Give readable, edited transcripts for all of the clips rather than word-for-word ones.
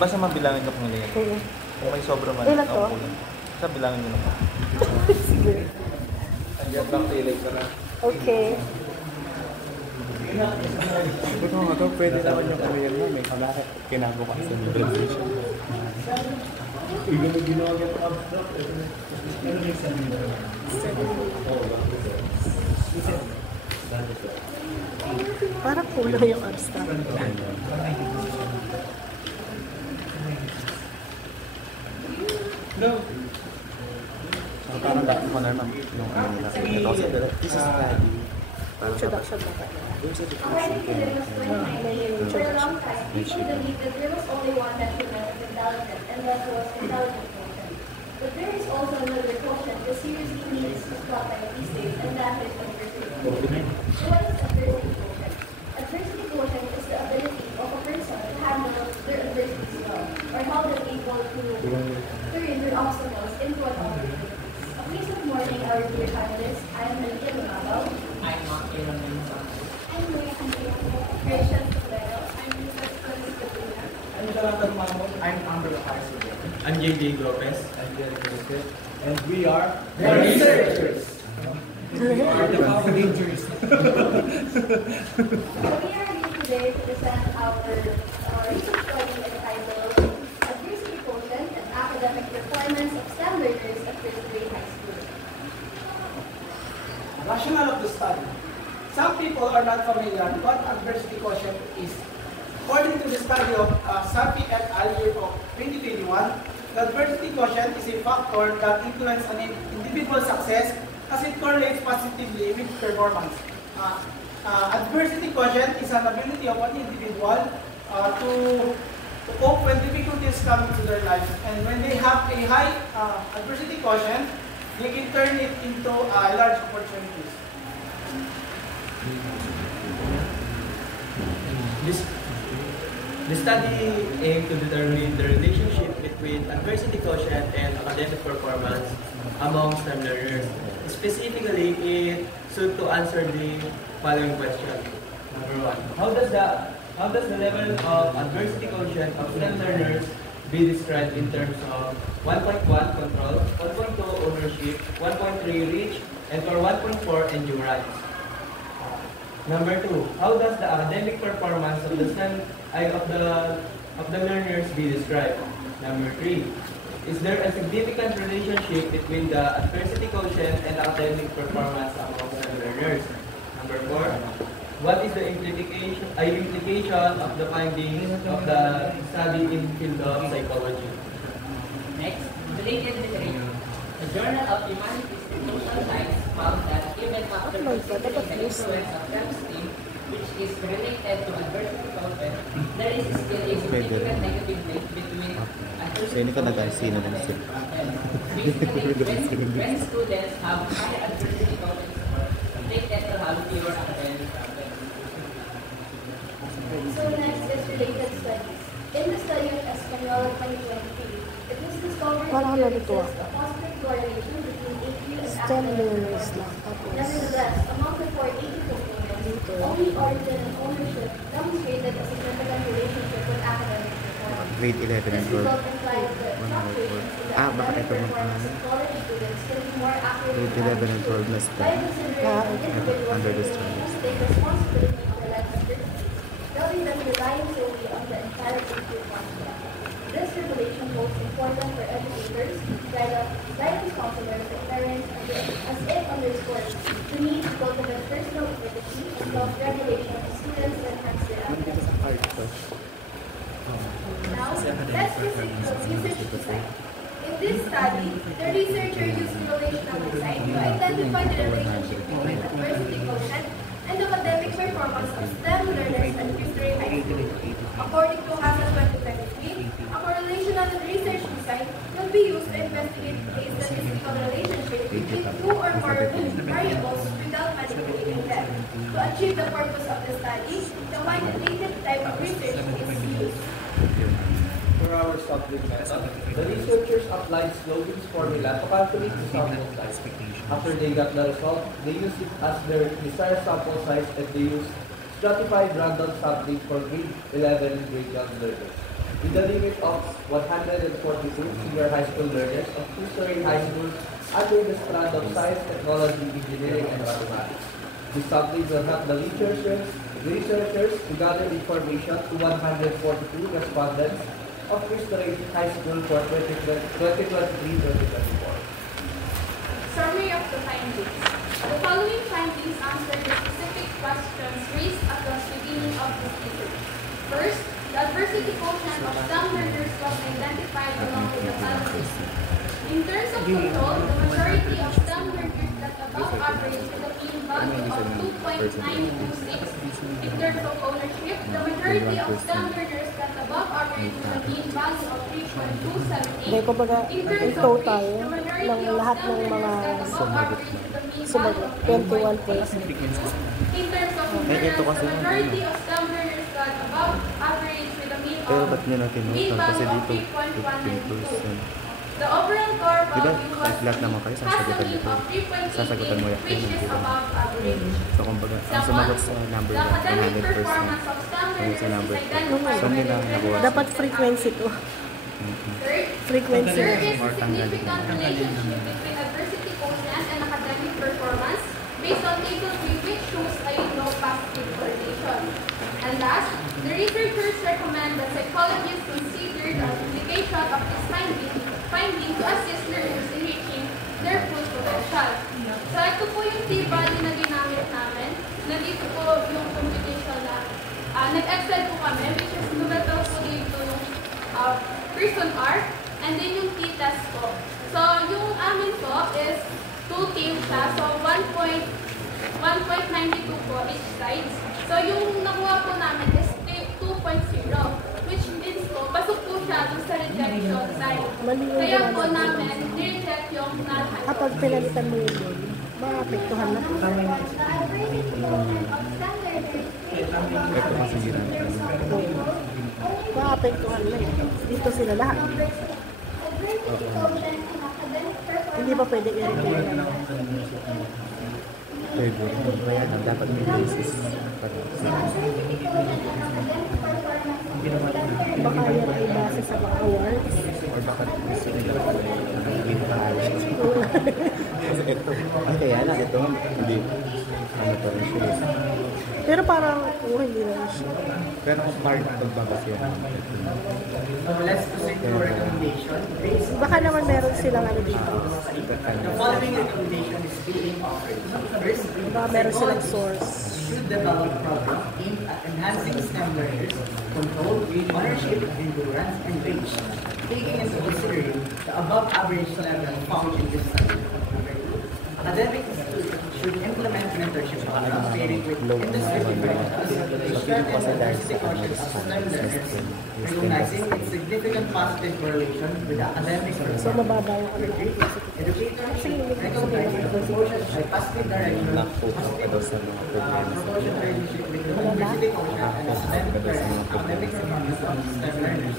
Basta mabilangin ka pangalingan. Okay. Kung may sobra man, Ilan to? ako lang. Basta bilangin nyo naman. Sige. Andiyan back to electoral. Okay. Ito nga ito, pwede naman yung career mo. May bakit kinabukasan ng graduation. Hindi mo ginawa yung abstract. Parang kulang yung abstract. No. So, parang dati ko na naman yung ano nila. Ito sa this is study. Introduction na ka. Yung sa According to the for a long time, people Introduction. believed that there was only one measurement of intelligence, and that was intelligence quotient. But there is also another quotient that seriously needs to stop by these days, and that is adversity quotient. So what is adversity quotient? Adversity quotient is the ability of a person to handle their adversities well, or how they're able to turn their obstacles into an opportunity. A pleasant morning, our dear panelists. I am Maria Lumabao. I'm not Aaron Mensa. I'm Maria Andrea. Gracious Toledo. I'm Lucas Cruz Cabrera. I'm Jonathan Mamon. I'm Amber Lacarce. I'm JJ Lopez. I'm Derek Lopez. And we are the researchers. We are the Rangers. So we are here today to present our research study entitled Adversity Quotient and Academic Performance of STEM Learners at First Grade High School. Rationale of the study. Some people are not familiar with what adversity quotient is. According to the study of Safi et al. Year of 2021, the adversity quotient is a factor that influences an individual's success as it correlates positively with performance. Adversity quotient is an ability of an individual to cope when difficulties come into their life. And when they have a high adversity quotient, they can turn it into large opportunities. The study aimed to determine the relationship between adversity quotient and academic performance among STEM learners. Specifically, it sought to answer the following question. Number 1. How does the level of adversity quotient of STEM learners be described in terms of 1.1 control, 1.2 ownership, 1.3 reach, and for 1.4 endurance? Number 2, how does the academic performance of the STEM of the learners be described? Number 3, is there a significant relationship between the adversity quotient and academic performance among STEM learners? Number 4, what is the implication of the findings of the study in field of psychology? Next, related literature. The Journal of Humanities and Social Science found that even after considering the influence of self-esteem, which is related to adversity quotient, there is still a significant negative link between adversity quotient and academic Basically, when students have high adversity quotient scores, they tend to have fewer academic problems. So next is related studies. In the study of Espanol 2023, it was discovered that there exists a positive correlation between EQ and STEM academic learners performance. lang. Tapos, Nevertheless, among the 4 EQ components, only origin and ownership demonstrated a significant relationship with academic performance. grade 11 and This 12. result implies that fluctuations in the academic performance of college students can be more accurately Grade 11 and 12 na by STEM. considering individuals Under the who standards. take responsibility for life adversities, rather than relying solely on the entire EQ concept. This regulation holds important for educators, guidance counselors, and parents, as it underscores the need to cultivate personal integrity and self-regulation of students to enhance their academic. Now, let's proceed to research design. In this study, the researcher used relational design to identify the relationship between adversity quotient and academic performance of STEM learners at Fifth High School. According to HASA 2023, a correlational research design will be used to investigate a statistical relationship between two or more variables without manipulating them. To achieve the purpose of the study, the quantitative type of research is used. For our subject method, the researchers applied Slogin's formula to calculate the sample size. After they got the result, they used it as their desired sample size and they used stratified random sampling for grade 11 and grade 12 learners, with a limit of 142 senior high school learners of two-story high schools under the strand of science, technology, engineering, and mathematics. This sampling will help the researchers to gather information to 142 respondents of Cristo Rey High School for 2023-2024. Summary of the findings. The following findings answer the specific questions raised at the beginning of this research. First, the adversity quotient of STEM learners was identified along with the following. In terms of control, the majority of STEM learners got above average with a mean value of 2.926. In terms of ownership, the majority of STEM learners got above average with a mean value of 3.278. Hindi, kumbaga, In terms in of total, age, the majority ng of lahat STEM ng mga learners got above average with a mean sumagot, value of 21%. In terms of ito endurance, kasi the majority of STEM learners got above average with a mean Pero of ba't nyo natin mean notang? Kasi value of dito, 3.192. 15%. The overall core Di ba, value was kahit lahat naman kayo, has a sasagutan mean nito. of 3.88, Sasagutan mo yan. which is above average. So, kumbaga, ang sumagot sa number The academic 100%. performance of STEM Ayun learners sa is number. identified So, nila nakuha. Dapat frequency to. Third, Frequency there na. is a significant relationship between adversity quotient and academic performance based on table 3, which shows a no positive correlation. And last, the researchers recommend that psychologists consider the application of this finding to assist learners in reaching their full potential. So ito po yung table na ginamit namin. Nandito po yung computation na nag-excel po kami, which is numero po dito yung person R, and then yung t-test po. So yung amin po is 2 teams siya, so 1.92 po each side. So yung nakuha po namin is 2.0, which means po, pasok po siya dun sa rejection side. Mali yung Kaya po ginagawa. namin, nireject yung null Kapag pinalitan mo yun, maapektuhan na. The adversity quotient of STEM learners is above Ito kasi average. ginagawa. Maapektuhan na. Dito sila lahat. Adversity quotient in academic performance. Hindi ba pwede i-repair na? Pwede. Kaya nga, dapat may basis. Para sa Adversity quotient in academic performance is identified. Baka yan ay base sa mga awards. or baka gusto nila in-college. Kasi ito, kaya na ito, hindi, ano pa rin siya. Pero parang, hindi na siya. Pero kung part of bagas yan. So let's proceed to recommendation. Based Baka naman meron silang ano dito. the following recommendation is being offered. First, Baka meron silang source. should develop programs aimed at enhancing STEM learners' control, ownership, endurance, and reach, taking into consideration the above average level found in this study. Number two, academic institutions should implement mentorship programs pairing with industry professionals to strengthen the diversity quotient of STEM learners, recognizing its significant positive correlation with academic So, performance. mababa yung ano. Educators recognize the proportion by positive direction, Nakfocus ka daw sa mga problema sa proportion relationship between university quotient and academic performance of STEM learners.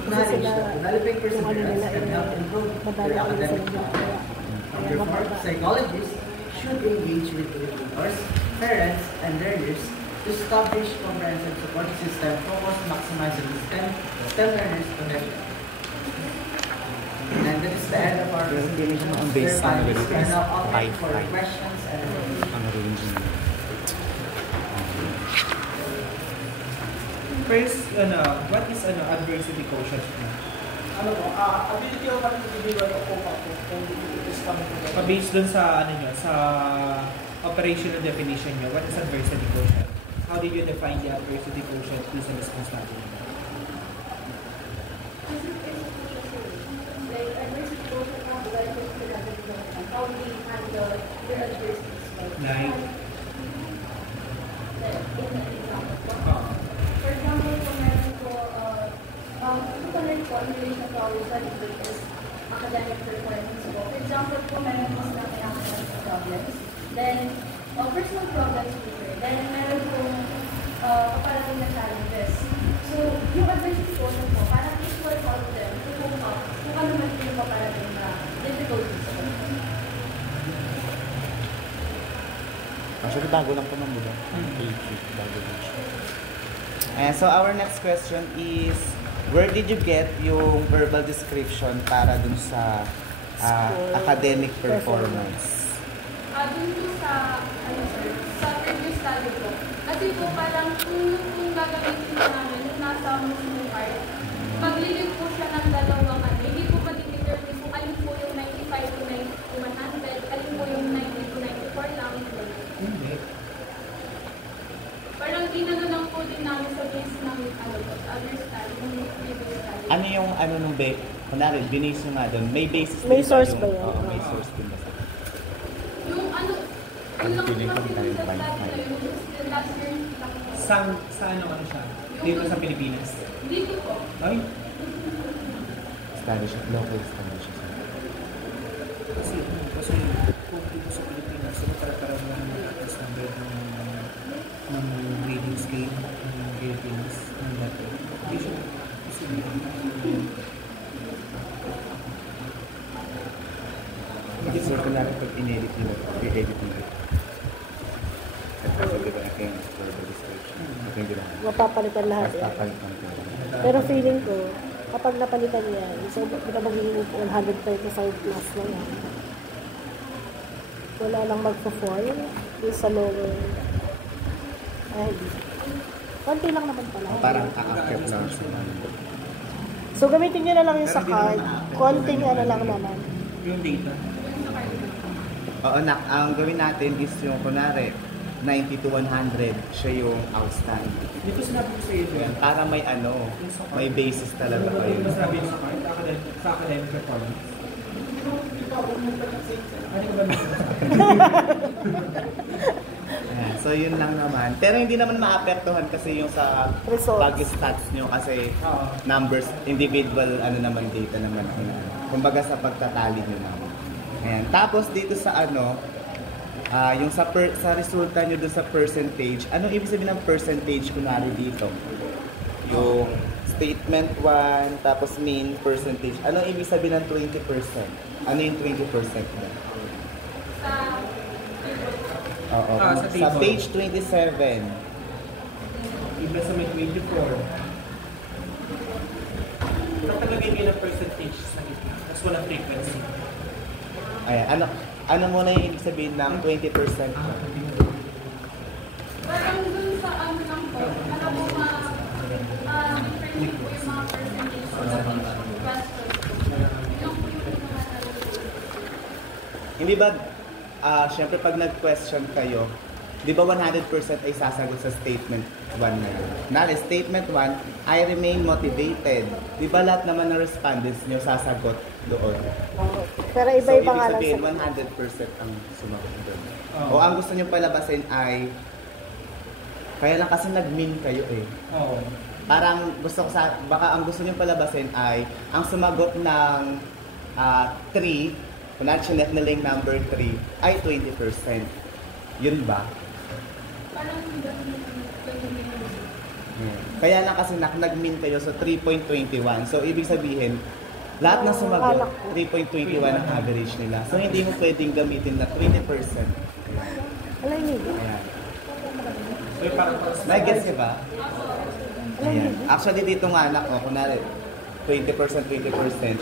Kasi sila, Developing yung ano nila, perseverance can help improve madami their yung academic sila ginagawa. Kaya Therefore, mababa. psychologists should engage with educators, parents, and learners to establish comprehensive support system focused maximizing STEM learners' potential. And that is the end of our presentation. ang base Thereby, na we nilito are is now open high for five. questions and Ang range niya. First, what is adversity quotient? Ano po, ability of an individual to cope up kung it is coming to them. Based dun sa sa operational definition nyo, what is adversity quotient? How did you define the adversity quotient dun sa response natin? Like adversity quotient of the how we handle the adversities. Like? In an example. Ah, For example, kung meron po, tutuloy po in relation to our study, which is academic performance po. For example, kung meron po silang academic problems, then personal problems later, then meron pong kaparating na challenges. So, yung adversity quotient po, parang equal to all of them to cope up kung ano man yung kaparating na difficulties po. Actually, bago lang po ng bulan. 80, bago din siya. So our next question is, where did you get yung verbal description para dun sa academic performance? Dun po sa, sir, sa previous study po. Kasi po parang kung gagamitin po namin yung nasa mismo part, maglilip po siya ng dalawang hindi po madidetermine kung alin po yung 95 to 100, alin po yung 90 to 94 lang. Hindi. Parang inano lang po din namin sa base ng other study, yung previous study. Ano yung nung kunwari, binase nyo nga doon, may basis May din source yung- ba yun? Oo, may source din ba sa Yung yun lang po feeling ko kasi tayo sa by study five. na yun, yung last year lang po. Sa ano siya? Dito sa Pilipinas. Dito po. Ay, study siya, local study siya. kasi kung dito sa Pilipinas, sila para-parang lang at number ng grading scale ng Philippines ng dati. Hindi siya kasi So, kunwari pag in-edit nyo, i-edit nyo. Ito, di ba, ito yung verbal description. Ito yung ginawa. Mapapalitan lahat Tapos yan. papalitan ko. Pero feeling ko, kapag napalitan yan, so di ba magiging 135 plus na yan. Wala lang magpo-fall yung sa lower. Ay, hindi. Konti lang naman pala. Parang a-accept lang siya. So gamitin nyo na lang yung sa card. Konting ano lang naman. yung data. Oo, ang gawin natin is yung, kunwari, 90 to 100, siya yung outstanding. Hindi ko sinabi ko sa iyo yan. Para may may basis talaga kayo. Ano ba sabi sa card? Sa academic performance? Ano ba Ayan, so yun lang naman. Pero hindi naman maapektuhan kasi yung sa Results. pag-stats nyo kasi numbers, individual naman data naman. Kumbaga sa pagtatali nyo naman. Ayan. Tapos dito sa yung sa resulta nyo dun sa percentage, anong ibig sabihin ng percentage kunwari dito? Yung statement 1, tapos mean percentage. Anong ibig sabihin ng 20%? Ano yung 20% na? Oo. Sa Sa table. page 27. Iba sa may 24. Nakalagay kayo ng percentage sa gitna. Tapos walang frequency. Ayan, ano muna yung ibig sabihin ng 20%? Parang dun sa lang po, alam mo different po yung mga percentage sa questions. Yun po yung mga Hindi ba, syempre pag nag-question kayo, di ba 100% ay sasagot sa statement 1 na yun? Nali, statement 1, I remain motivated. Di ba lahat naman ng respondents nyo sasagot doon? Pero iba-iba So, nga ibig lang sabihin, sa... 100% ang sumagot doon. Oo. O ang gusto nyo palabasin ay, kaya lang kasi nag-mean kayo eh. Oo. Parang baka ang gusto nyo palabasin ay, ang sumagot ng 3, kunwari chinet nila yung number 3, ay 20%. Yun ba? parang hindi Kaya lang kasi nag-mean kayo sa 3.21. So, ibig sabihin, lahat ng sumagot, 3.21 ang average nila. So, hindi mo pwedeng gamitin na 20%. Wala hindi. Ayan. So, parang Nag-guess ka ba? Ayan. Actually, dito nga anak ko, kunwari, 20%,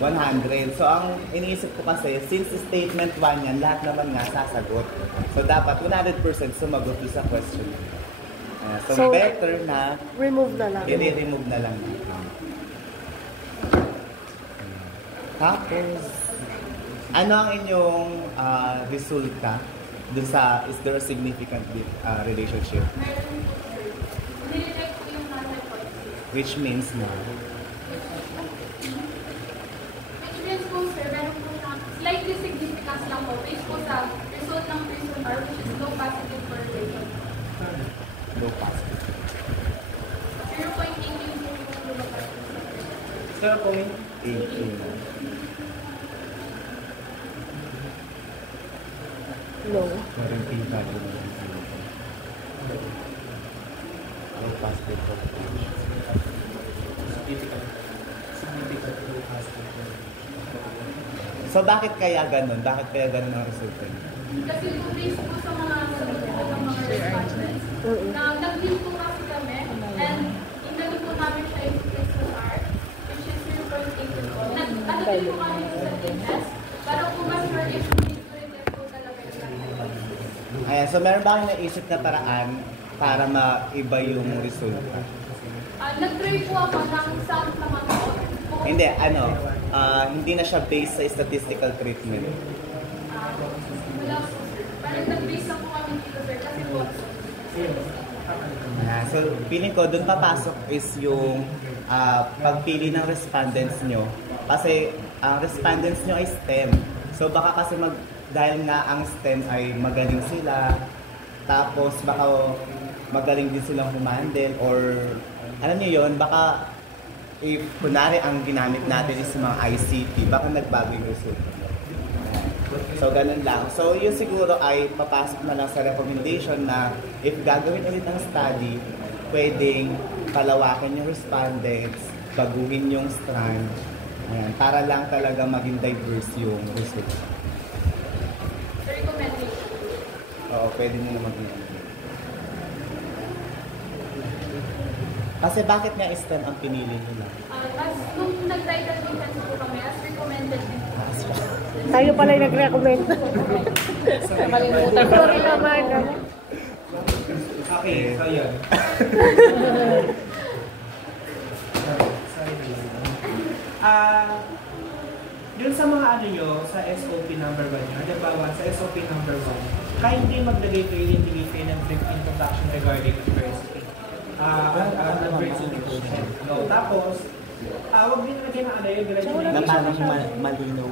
100. So, ang iniisip ko kasi, since statement 1 yan, lahat naman nga sasagot. So, dapat 100% sumagot doon sa question. So, So, better na Remove na lang. i-remove na lang natin. Tapos, ano ang inyong resulta dun sa, is there a significant relationship? meron po, sir. Nilitake ko yung nasa hypothesis. Which means na, Which means po, sir, meron po siyang slightly significance lang po based po sa result ng person R, which is low positive correlation. low positive. 0.18 po yung lumabas po sa person. 18. Low. Parang p-value na low positive correlation. So, bakit kaya ganun? Bakit kaya ganun ang resulta niyo? Kasi kung based po sa mga sagot po ng mga respondents, na nag-deal po kasi kami, and inano po namin siya yung SOR, which is 0.8 po. Nag-deal po kami sa test, para po mas sure if hindi po talaga yung Ayan, so meron ba kayong naisip na paraan para maiba yung resulta? nag-try po ako ng sound naman po. Hindi, hindi na siya based sa statistical treatment. Wala po, sir. Parang nag-base lang po kami dito, sir, kasi po, So, feeling ko, doon papasok is yung pagpili ng respondents nyo. Kasi, ang respondents nyo ay STEM. So, baka kasi dahil nga ang STEM ay magaling sila, tapos baka magaling din silang humandle, or alam niyo yon, baka if kunwari ang ginamit natin is mga ICT, baka nagbago yung resulta. So, ganun lang. So, yun siguro ay papasok na lang sa recommendation na if gagawin ulit ang study, pwedeng palawakin yung respondents, baguhin yung strand, ayan, para lang talaga maging diverse yung resulta. recommendation. Oo, pwede nyo na maging. Kasi bakit nga STEM ang pinili nila? As nung nag-title defense po kami, as recommended din po. Tayo pala yung nag-recommend. Sorry naman. Okay, so yun. Yun sa mga ano nyo, sa SOP number 1 nyo, halimbawa sa SOP number 1, kahit hindi maglagay kayo, hindi kayo ng brief introduction regarding adversity. Adversity quotient. No, tapos, huwag din lagay na ano yun, Na parang malinaw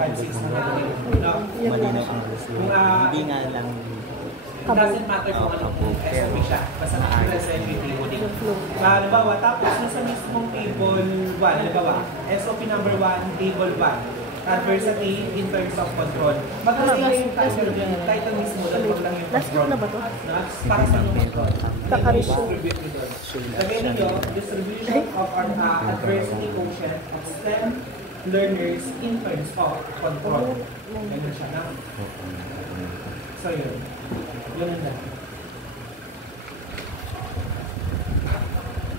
ang resulta. Malinaw ang resulta. Hindi nga lang It doesn't matter kung anong SOP siya. Basta nakapresent yung table. Halimbawa, tapos nasa mismong table 1, halimbawa, SOP number 1, table 1, adversity in terms of control. Magkakasila yung title mismo, lalabag lang yung Last week na ba ito? Para sa yung control. Kaka-resume. Lagay ninyo, distribution of adversity quotient of STEM learners in terms of control. Ganun siya na. So yun. Ganun na.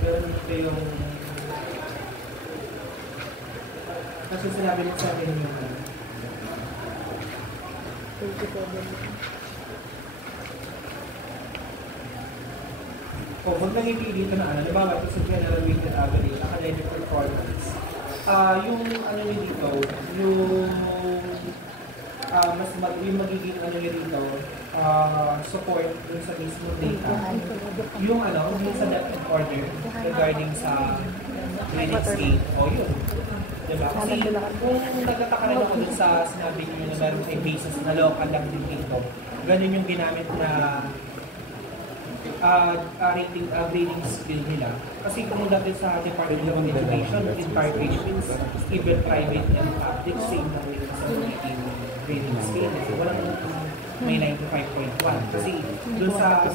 Ganun ito yung... Kasi sinabi mo sa akin yung... Huwag nang ipili dito na ano. Diba, ito sa general weighted average, academic performance. Yung ano nyo dito, yung... yung magiging ano nyo dito, support dun sa mismo data. Yung yung sa depth of order regarding sa clinic state, yun. Diba? Kasi kung nagtataka rin ako dun sa sinabi nyo na meron kay basis na local lang din dito, ganun yung ginamit na grading skill nila. Kasi kung dati sa Department of Education, in Philippines, even private and public, same lang nila sa grading scale. Walang may 95.1. Kasi dun sa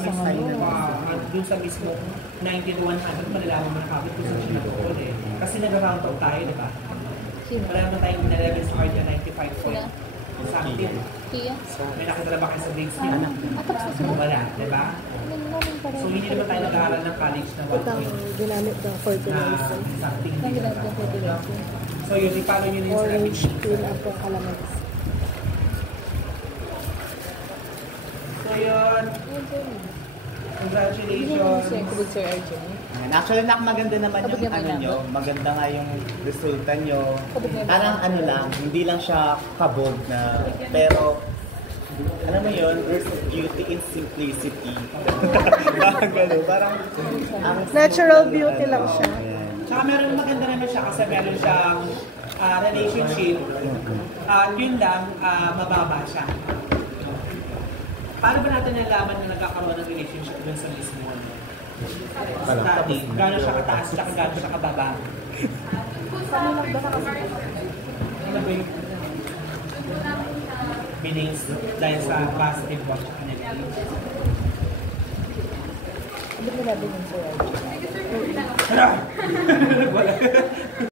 mismo 90 to 100, malalaman mo na kapit kung saan siya natutunan eh. Kasi nag-round out tayo, di ba? Wala naman tayong na-level sa RDA 95 something. May nakita na ba kayo sa grades niyo? Wala, di ba? So hindi naman tayo nag-aaral ng college na 1 point. Ginamit ng fertilizer. Something. So yun, paano nyo din sa Orange, green, ang calamansi. So yun. Congratulations. And actually, maganda naman yung ano nyo, maganda nga yung resulta nyo. Parang ano lang, hindi lang siya kabog na, pero alam mo yun, there's beauty in simplicity. Parang gano'n, parang Natural beauty lang siya. Tsaka meron maganda naman siya kasi meron siyang relationship. Yun lang, mababa siya. Paano ba natin nalaman na nagkakaroon ng relationship dun sa mismo study? Gano'n siya kataas, tsaka gano'n siya kababa? Ano ba yung meanings dahil sa positive watch at negative? Ano ba natin yung sir?